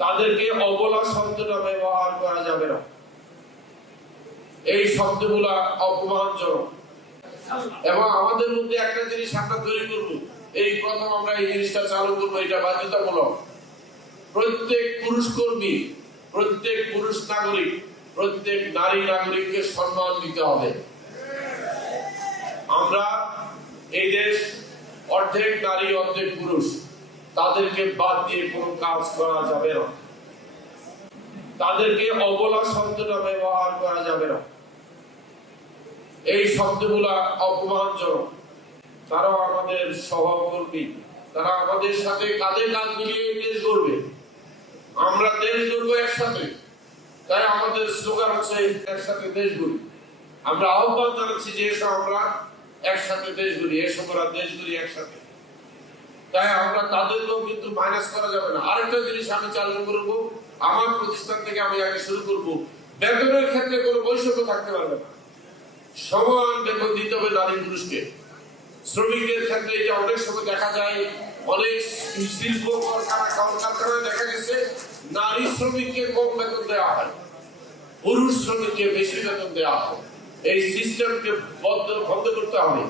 তাদেরকে অবলা শব্দটা ব্যবহার করা যাবে না। এই শব্দগুলা অপমানজনক। এবং আমাদের মধ্যে একটা জিনিস আমরা তৈরি করবো, এই প্রথম আমরা এই জিনিসটা চালু করবো, এটা বাধ্যতামূলক। প্রত্যেক পুরুষ কর্মী, প্রত্যেক পুরুষ নাগরিক, প্রত্যেক নারী নাগরিককে সম্মান দিতে হবে। আমরা এই দেশ অর্ধেক নারী অর্ধেক পুরুষ, তাদেরকে বাদ দিয়ে কোনো কাজ করা যাবে না। তাদেরকে অবলা শব্দটা ব্যবহার করা যাবে না। এই শব্দগুলা অপমানজনক। তারা আমাদের সহকর্মী, তারা আমাদের সাথে কাঁধে কাঁধ মিলিয়ে দেশ গড়বে। আমরা দেশ গড়বো একসাথে। তাই আমাদের স্লোগান হচ্ছে একসাথে দেশ গড়ি। আমরা আহ্বান জানাচ্ছি যে এসো আমরা একসাথে দেশ গড়ি, এসো আমরা দেশ গড়ি একসাথে। তাই আমরা তাদেরকেও কিন্তু মাইনাস করা যাবে না। আরেকটা জিনিস আমি চালু করবো, আমার প্রতিষ্ঠান থেকে আমি আগে শুরু করবো, বেতনের ক্ষেত্রে কোনো বৈষম্য থাকতে পারবে না। সমান বেতন দিতে হবে নারী পুরুষকে। শ্রমিকদের ক্ষেত্রে এটা অনেক সময় দেখা যায়, অনেক শিল্প কলকারখানায় দেখা গেছে নারী শ্রমিককে কম বেতন দেওয়া হয়, পুরুষ শ্রমিককে বেশি বেতন দেওয়া হয়। এই সিস্টেমকে বন্ধ করতে হবে।